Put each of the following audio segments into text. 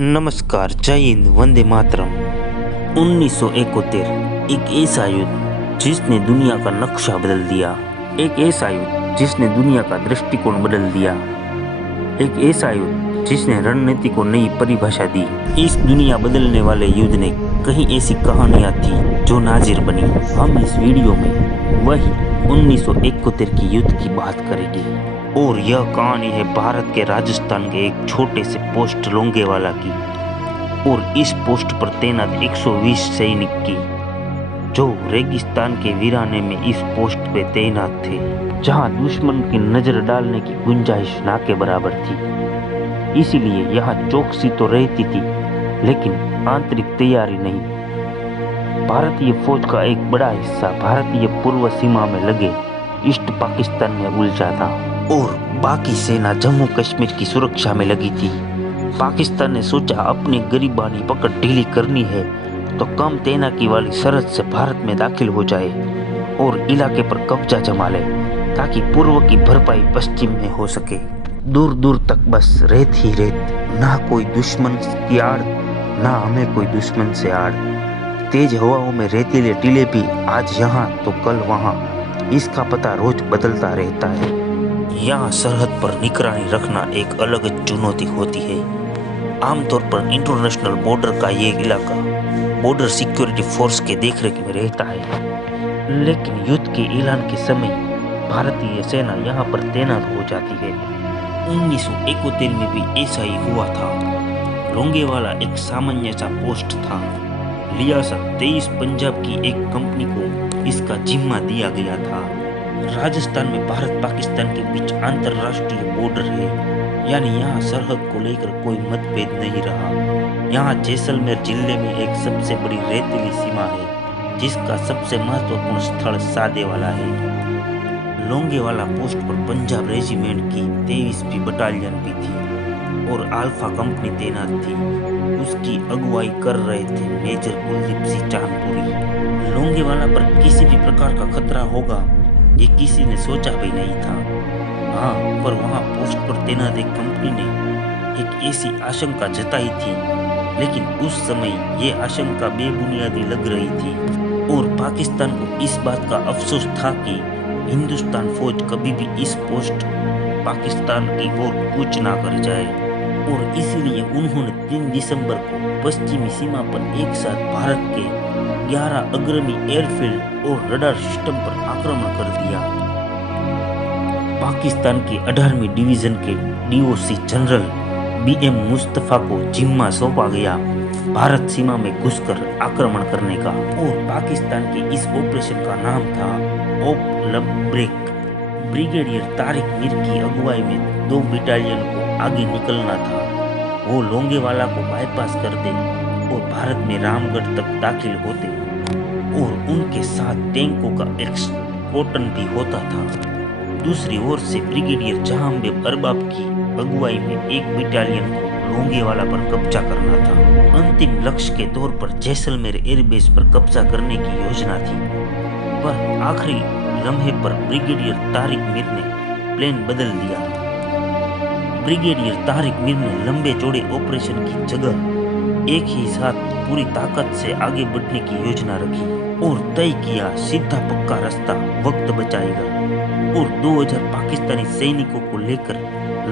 नमस्कार, जय हिंद, वंदे मातरम। 1971 एक ऐसा युद्ध जिसने दुनिया का नक्शा बदल दिया, एक ऐसा युद्ध जिसने दुनिया का दृष्टिकोण बदल दिया, एक ऐसा युद्ध जिसने रणनीति को नई परिभाषा दी। इस दुनिया बदलने वाले युद्ध ने कहीं ऐसी कहानियां थी जो नाजिर बनी। हम इस वीडियो में वही 1971 की युद्ध की बात करेंगे और यह कहानी है भारत के राजस्थान के एक छोटे से पोस्ट लोंगेवाला की और इस पोस्ट पर तैनात 120 सैनिक की, जो रेगिस्तान के वीराने में इस पोस्ट पे तैनात थे, जहां दुश्मन की नजर डालने की गुंजाइश ना के बराबर थी। इसीलिए यहाँ चौकसी तो रहती थी, लेकिन आंतरिक तैयारी नहीं। भारतीय फौज का एक बड़ा हिस्सा भारतीय पूर्व सीमा में लगे ईस्ट पाकिस्तान में उलझा था और बाकी सेना जम्मू कश्मीर की सुरक्षा में लगी थी। पाकिस्तान ने सोचा अपनी गरीबानी पकड़ ढीली करनी है तो कम तैनाती वाली सरहद से भारत में दाखिल हो जाए और इलाके पर कब्जा जमा ले, ताकि पूर्व की भरपाई पश्चिम में हो सके। दूर दूर तक बस रेत ही रेत, ना कोई दुश्मन की आड़, ना हमें कोई दुश्मन से आड़। तेज हवाओं में रेतीले टीले भी आज यहाँ तो कल वहाँ, इसका पता रोज बदलता रहता है। यहाँ सरहद पर निगरानी रखना एक अलग चुनौती होती है। आमतौर पर इंटरनेशनल बॉर्डर का ये इलाका बॉर्डर सिक्योरिटी फोर्स के देखरेख में रहता है, लेकिन युद्ध के ऐलान के समय भारतीय सेना यहाँ पर तैनात हो जाती है। 1971 में भी ऐसा ही हुआ था। लोंगेवाला एक सामान्य सा पोस्ट था। लियासत 23 पंजाब की एक कंपनी को इसका जिम्मा दिया गया था। राजस्थान में भारत पाकिस्तान के बीच अंतरराष्ट्रीय बॉर्डर है, यानी यहाँ सरहद को लेकर कोई मतभेद नहीं रहा। यहाँ जैसलमेर जिले में एक सबसे बड़ी रेतीली सीमा है, जिसका सबसे महत्वपूर्ण स्थल सादेवाला है। लोंगेवाला पोस्ट पर पंजाब रेजिमेंट की 23वीं बटालियन भी थी और अल्फा कंपनी तैनात थी। उसकी अगुवाई कर रहे थे मेजर कुलदीप सिंह चांदपुरी। लोंगेवाला पर किसी भी प्रकार का खतरा होगा ये किसी ने सोचा भी नहीं था। हाँ, पर वहाँ पोस्ट पर तैनात एक कंपनी ने एक ऐसी आशंका जताई थी, लेकिन उस समय ये आशंका बेबुनियादी लग रही थी और पाकिस्तान को इस बात का अफसोस था कि हिंदुस्तान फौज कभी भी इस पोस्ट पाकिस्तान की ओर कूच ना कर जाए, और इसीलिए उन्होंने 3 दिसंबर को पश्चिमी सीमा पर एक साथ भारत के 11 अग्रणी एयरफील्ड और रडार सिस्टम पर आक्रमण कर दिया। पाकिस्तान की 18वीं डिवीजन के डीओसी जनरल बीएम मुस्तफा को जिम्मा सौंपा गया भारत सीमा में घुसकर आक्रमण करने का, और पाकिस्तान के इस ऑपरेशन का नाम था operation break. Brigadier Tariq Mir की अगुवाई में 2 बटालियन को आगे निकलना था। वो लोंगेवाला को बाईपास करते और भारत में रामगढ़ तक दाखिल होते और उनके साथ टैंकों का एक्सपोर्टन भी होता था। दूसरी ओर से ब्रिगेडियर जहांबेग अरबाब की अगुवाई में एक बटालियन को लोंगेवाला पर कब्जा करना था। अंतिम लक्ष्य के तौर पर जैसलमेर एयरबेस पर कब्जा करने की योजना थी, पर आखिरी लम्हे पर ब्रिगेडियर तारिक मीर ने प्लान बदल दिया। ब्रिगेडियर तारिक मीर ने लंबे चौड़े ऑपरेशन की जगह एक ही साथ पूरी ताकत से आगे बढ़ने की योजना रखी और तय किया सीधा पक्का रास्ता वक्त बचाएगा और 2000 पाकिस्तानी सैनिकों को लेकर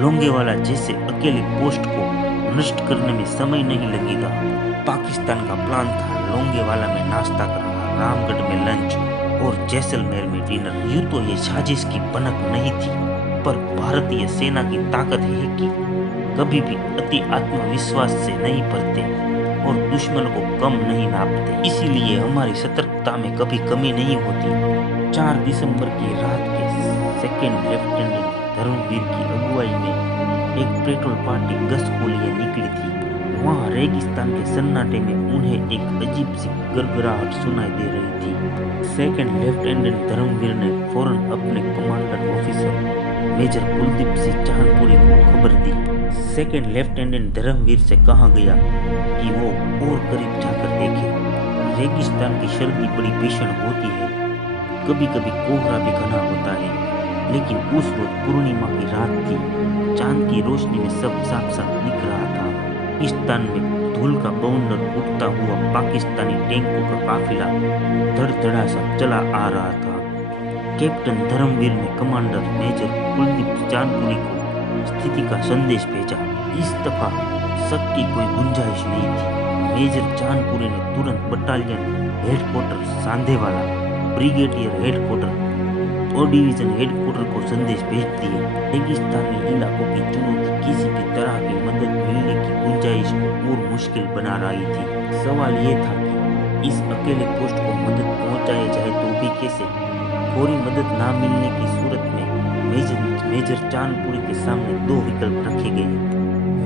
लोंगेवाला जैसे अकेले पोस्ट को नष्ट करने में समय नहीं लगेगा। पाकिस्तान का प्लान था लोंगेवाला में नाश्ता करना, रामगढ़ में लंच और जैसलमेर में डिनर। यूं तो ये साजिश की बनक नहीं थी, पर भारतीय सेना की ताकत है कि कभी भी अति आत्मविश्वास से नहीं पड़ते और दुश्मन को कम नहीं नापते। इसीलिए हमारी सतर्कता में कभी कमी नहीं होती। 4 दिसंबर की रात के 2nd लेफ्टिनेंट धर्मवीर की अगुवाई में एक पेट्रोल पार्टी गश्त को लिए निकली थी। वहाँ रेगिस्तान के सन्नाटे में उन्हें एक अजीब सी गड़गड़ाहट सुनाई दे रही थी। 2nd लेफ्टिनेंट धर्मवीर ने फौरन अपने commander officer major Kuldeep Singh Chandpuri को खबर दी। 2nd लेफ्टिनेंट धर्मवीर से कहा गया कि वो और करीब जाकर देखे। रेगिस्तान की सर्दी बड़ी भीषण होती है, कभी कभी कोहरा भी घना होता है, लेकिन उस वक्त पूर्णिमा की रात थी। चांद की रोशनी में सब साफ साफ दिख रहा था। पाकिस्तान में धूल का बवंडर उठता हुआ पाकिस्तानी टैंकों का काफिला धड़धड़ा सा चला आ रहा था। कैप्टन धर्मवीर ने कमांडर मेजर कुलदीप चांदपुरी को स्थिति का संदेश भेजा। इस दफा शक की कोई गुंजाइश नहीं थी। मेजर चांदपुरी ने तुरंत बटालियन हेडक्वार्टर सांधेवाला, ब्रिगेडियर हेडक्वार्टर और डिवीजन हेडक्वार्टर को संदेश भेज दिए। रेगिस्तानी इलाकों की चुनौती किसी भी तरह की मदद मिलने की गुंजाइश को और मुश्किल बना रही थी। सवाल ये था कि इस अकेले पोस्ट को मदद पहुंचाया जाए तो भी कैसे। फौरी मदद ना मिलने की सूरत में मेजर चांदपुरी के सामने दो विकल्प रखे गए।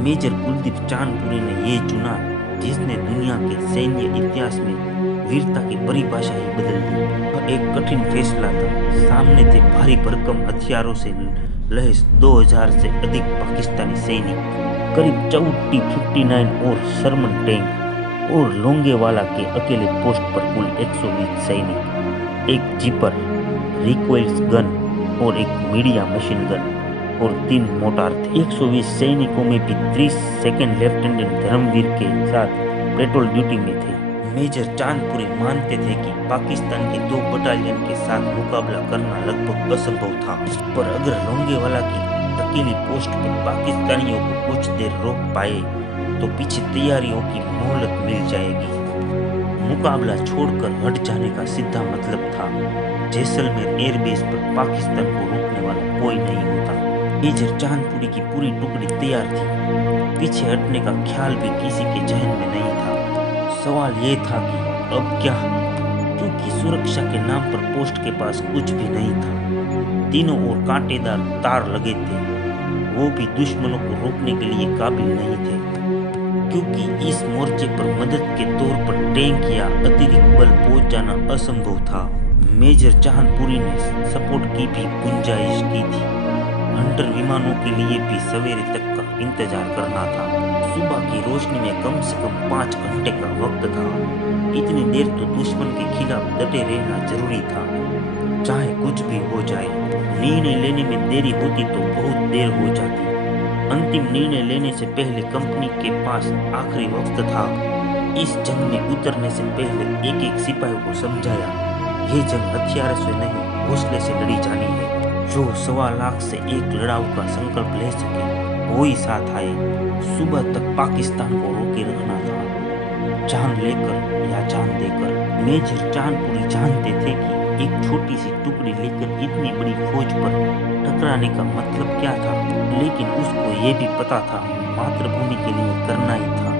मेजर कुलदीप चांदपुरी ने ये चुना जिसने दुनिया के सैन्य इतिहास में वीरता की परिभाषा ही बदल दी। वह एक कठिन फैसला था। सामने थे भारी भरकम हथियारों से लैस 2000 से अधिक पाकिस्तानी सैनिक, करीब 40 T-59 और शर्मन टैंक और लोंगेवाला के अकेले पोस्ट पर कुल 120 सैनिक, एक जीपर, रिकॉइल्स गन और एक मीडिया मशीन गन और 3 मोटार थे। 120 सैनिकों में भी 30 सेकंड लेफ्टिनेंट धर्मवीर के साथ पेट्रोल ड्यूटी में थे। मेजर चांदपुरी मानते थे कि पाकिस्तान के 2 बटालियन के साथ मुकाबला करना लगभग असंभव था, पर अगर लोंगेवाला की अकेली पोस्ट पर पाकिस्तानियों को कुछ देर रोक पाए तो पीछे तैयारियों की मोहलत मिल जाएगी। मुकाबला छोड़कर हट जाने का सीधा मतलब था। जैसलमेर एयरबेस पर पाकिस्तान को रोकने वाला कोई नहीं होता। मेजर चांदपुरी की पूरी टुकड़ी तैयार थी। पीछे हटने का ख्याल भी किसी के जहन में नहीं था। सवाल ये था कि अब क्या, क्योंकि सुरक्षा के नाम पर पोस्ट के पास कुछ भी नहीं था। तीनों ओर कांटेदार तार लगे थे, वो भी दुश्मनों को रोकने के लिए काबिल नहीं थे, क्योंकि इस मोर्चे पर मदद के तौर पर टैंक या अतिरिक्त बल पहुंच जाना असंभव था। मेजर चांदपुरी ने सपोर्ट की भी गुंजाइश की थी। हंटर विमानों के लिए भी सवेरे तक का इंतजार करना था। सुबह की रोशनी में कम से कम 5 घंटे का वक्त था। इतनी देर तो दुश्मन के खिलाफ डटे रहना जरूरी था, चाहे कुछ भी हो जाए। निर्णय लेने में देरी होती तो बहुत देर हो जाती। अंतिम निर्णय लेने से पहले कंपनी के पास आखिरी वक्त था। इस जंग में उतरने से पहले एक एक सिपाही को समझाया, ये जंग हथियार से नहीं हौसले से लड़ी जानी है। जो 1.25 लाख से एक लड़ाऊ का संकल्प ले सके वो ही साथ आए। सुबह तक पाकिस्तान को रोके रखना था, जान लेकर या जान देकर। मेजर चांदपुरी जानते थे कि एक छोटी सी टुकड़ी लेकर इतनी बड़ी फौज पर टकराने का मतलब क्या था, लेकिन उसको ये भी पता था मातृभूमि के लिए करना ही था।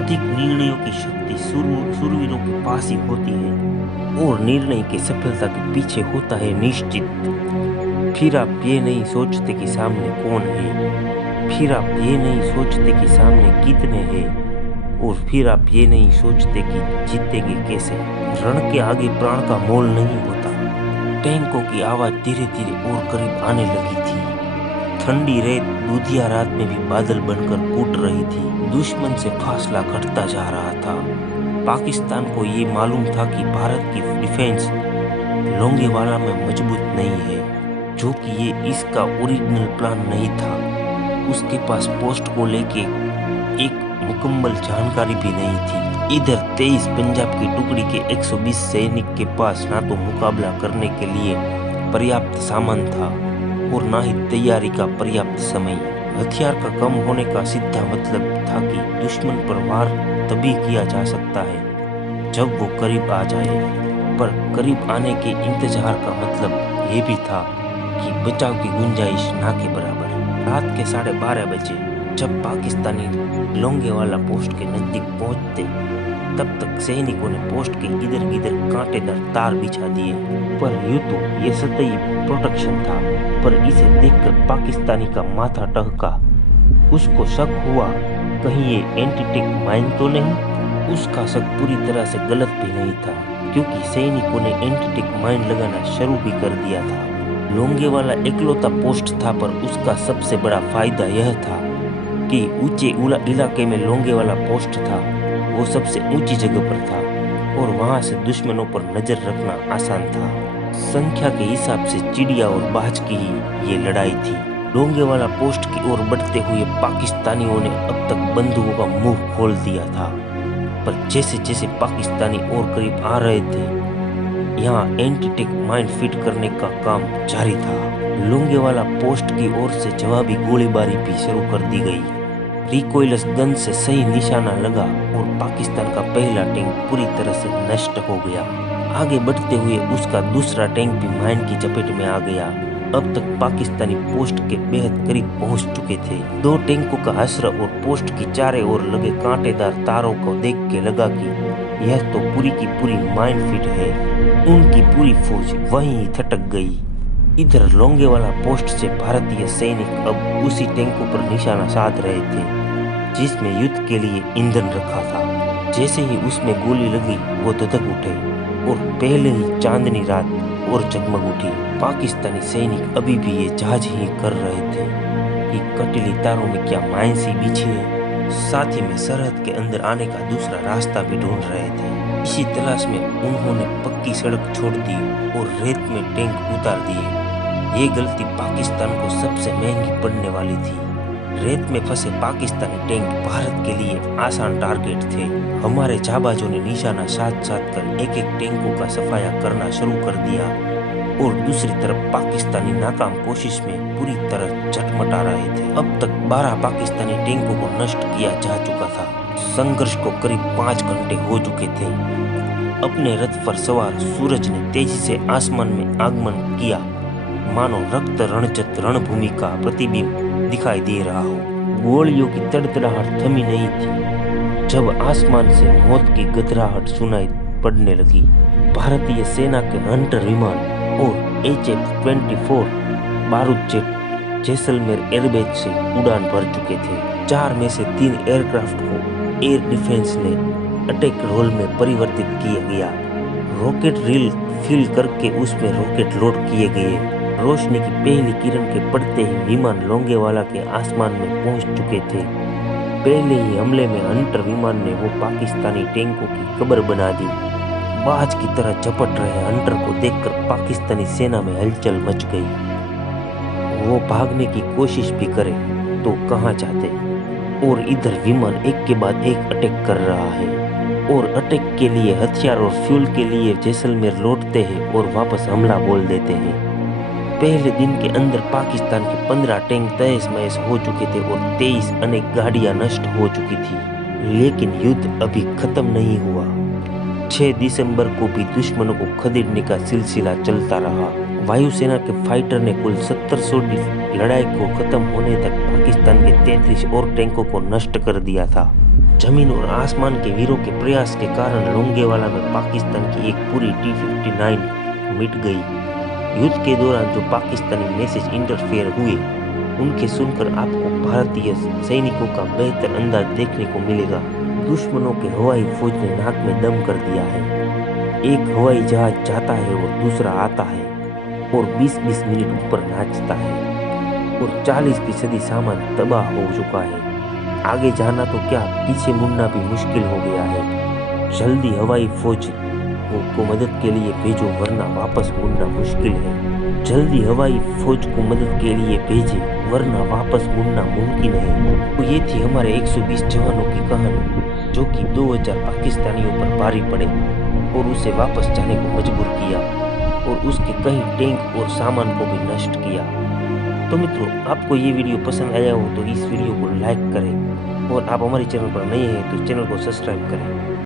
अधिक निर्णयों की शक्ति शूरवीरों के पास ही होती है और निर्णय की सफलता के पीछे होता है निश्चित। फिर आप ये नहीं सोचते कि सामने कौन है, फिर आप ये नहीं सोचते कि सामने कितने हैं, और फिर आप ये नहीं सोचते कि जीतेंगे कैसे। रण के आगे प्राण का मोल नहीं होता। टैंकों की आवाज धीरे धीरे और करीब आने लगी थी। ठंडी रेत दूधिया रात में भी बादल बनकर फूट रही थी। दुश्मन से फासला घटता जा रहा था। पाकिस्तान को ये मालूम था कि भारत की डिफेंस लोंगेवाला में मजबूत नहीं है, जो कि ये इसका ओरिजिनल प्लान नहीं था। उसके पास पोस्ट को लेके एक मुकम्मल जानकारी भी नहीं थी। इधर 23 पंजाब की टुकड़ी के 120 सैनिक के पास ना तो मुकाबला करने के लिए पर्याप्त सामान था और ना ही तैयारी का पर्याप्त समय। हथियार का कम होने का सीधा मतलब था कि दुश्मन पर वार तभी किया जा सकता है जब वो करीब आ जाए, पर करीब आने के इंतजार का मतलब ये भी था कि बचाव की गुंजाइश ना के बराबर। रात के 12:30 बजे जब पाकिस्तानी लोंगेवाला पोस्ट के नजदीक पहुंचते, तब तक सैनिकों ने पोस्ट के इधर गिधर कांटेदार तार बिछा दिए। पर यूं तो ये सतही प्रोटेक्शन था, पर इसे देखकर पाकिस्तानी का माथा टहका। उसको शक हुआ कहीं ये एंटी-टैंक माइन तो नहीं। उसका शक पूरी तरह से गलत भी नहीं था, क्योंकि सैनिकों ने एंटी-टैंक माइन लगाना शुरू भी कर दिया था। लोंगेवाला इकलौता पोस्ट था, पर उसका सबसे बड़ा फायदा यह था कि ऊंचे इलाके में लोंगेवाला पोस्ट था। वो सबसे ऊंची जगह पर था और वहां से दुश्मनों पर नजर रखना आसान था। संख्या के हिसाब से चिड़िया और बाज की ही ये लड़ाई थी। लोंगेवाला पोस्ट की ओर बढ़ते हुए पाकिस्तानियों ने अब तक बंदूकों का मुंह खोल दिया था, पर जैसे जैसे पाकिस्तानी और करीब आ रहे थे, यहाँ एंटी टेक माइन फिट करने का काम जारी था। लोंगेवाला पोस्ट की ओर से जवाबी गोलीबारी भी शुरू कर दी गई। रिकॉइलस गन से सही निशाना लगा और पाकिस्तान का पहला टैंक पूरी तरह से नष्ट हो गया। आगे बढ़ते हुए उसका दूसरा टैंक भी माइन की चपेट में आ गया। अब तक पाकिस्तानी पोस्ट के बेहद करीब पहुंच चुके थे। दो टैंकों का हश्र और पोस्ट की चारों ओर लगे कांटेदार तारों को देख के लगा कि यह तो पूरी की पूरी माइन फिट है। उनकी पूरी फौज वहीं ही थटक गई। इधर लोंगेवाला पोस्ट से भारतीय सैनिक अब उसी टैंकों पर निशाना साध रहे थे जिसमें युद्ध के लिए ईंधन रखा था। जैसे ही उसमें गोली लगी वो धधक उठे और पहले ही चांदनी रात और जगमग उठी। पाकिस्तानी सैनिक अभी भी ये जांच ही कर रहे थे कि कटीली तारों में क्या माइन सी बिछी है। साथ ही में सरहद के अंदर आने का दूसरा रास्ता भी ढूंढ रहे थे। इसी तलाश में उन्होंने पक्की सड़क छोड़ दी और रेत में टैंक उतार दिए। ये गलती पाकिस्तान को सबसे महंगी पड़ने वाली थी। रेत में फंसे पाकिस्तानी टैंक भारत के लिए आसान टारगेट थे। हमारे जाबाजों ने निशाना साध साध कर एक एक टैंकों का सफाया करना शुरू कर दिया और दूसरी तरफ पाकिस्तानी नाकाम कोशिश में पूरी तरह झटमटा रहे थे। अब तक 12 पाकिस्तानी टैंकों को नष्ट किया जा चुका था। संघर्ष को करीब 5 घंटे हो चुके थे। अपने रथ पर सवार सूरज ने तेजी से आसमान में आगमन किया, मानो रक्त रणजत रणभूमि का प्रतिबिंब दिखाई दे रहा हो। गोलियों की तड़तड़ाहट थमी नहीं थी जब आसमान से मौत की गदराहट सुनाई पड़ने लगी। भारतीय सेना के हंटर विमान और HF-24 बारूद जेट जैसलमेर एयरबेस से उड़ान भर चुके थे। 4 में से 3 एयरक्राफ्ट को एयर डिफेंस ने अटैक रोल में परिवर्तित किया गया। रॉकेट रील फिल करके उसमें रॉकेट लोड किए गए। रोशनी की पहली किरण के पड़ते ही विमान लोंगेवाला के आसमान में पहुंच चुके थे। पहले ही हमले में हंटर विमान ने वो पाकिस्तानी टैंकों की कब्र बना दी। बाज की तरह झपट रहे हंटर को देखकर पाकिस्तानी सेना में हलचल मच गई। वो भागने की कोशिश भी करे तो कहाँ जाते, और इधर विमान एक के बाद एक अटैक कर रहा है और अटैक के लिए हथियार और फ्यूल के लिए जैसलमेर लौटते हैं और वापस हमला बोल देते हैं। पहले दिन के अंदर पाकिस्तान के 15 टैंक तहस महस हो चुके थे और 23 अनेक गाड़ियां नष्ट हो चुकी थी। लेकिन युद्ध अभी खत्म नहीं हुआ। 6 दिसंबर को भी दुश्मनों को खदेड़ने का सिलसिला चलता रहा। वायुसेना के फाइटर ने कुल 70 लड़ाई को खत्म होने तक पाकिस्तान के 33 और टैंकों को नष्ट कर दिया था। जमीन और आसमान के वीरों के प्रयास के कारण लोंगेवाला में पाकिस्तान की एक पूरी T-59 मिट गई। युद्ध के दौरान जो पाकिस्तानी मैसेज इंटरफेयर हुए उनके सुनकर आपको भारतीय सैनिकों का बेहतर अंदाज देखने को मिलेगा। दुश्मनों के हवाई फौज ने नाक में दम कर दिया है। एक हवाई जहाज जाता है और दूसरा आता है और 20-20 मिनट ऊपर नाचता है और 40% सामान तबाह हो चुका है। आगे जाना तो क्या, पीछे मुड़ना भी मुश्किल हो गया है। जल्दी हवाई फौज को मदद के लिए भेजो वरना वापस मुड़ना मुश्किल है। जल्दी हवाई फौज को मदद के लिए भेजे वरना वापस मुड़ना मुमकिन है। तो ये थी हमारे 120 जवानों की कहानी जो कि 2000 पाकिस्तानियों पर भारी पड़े और उसे वापस जाने को मजबूर किया और उसके कई टैंक और सामान को भी नष्ट किया। तो मित्रों, आपको ये वीडियो पसंद आया हो तो इस वीडियो को लाइक करें और आप हमारे चैनल पर नए हैं तो चैनल को सब्सक्राइब करें।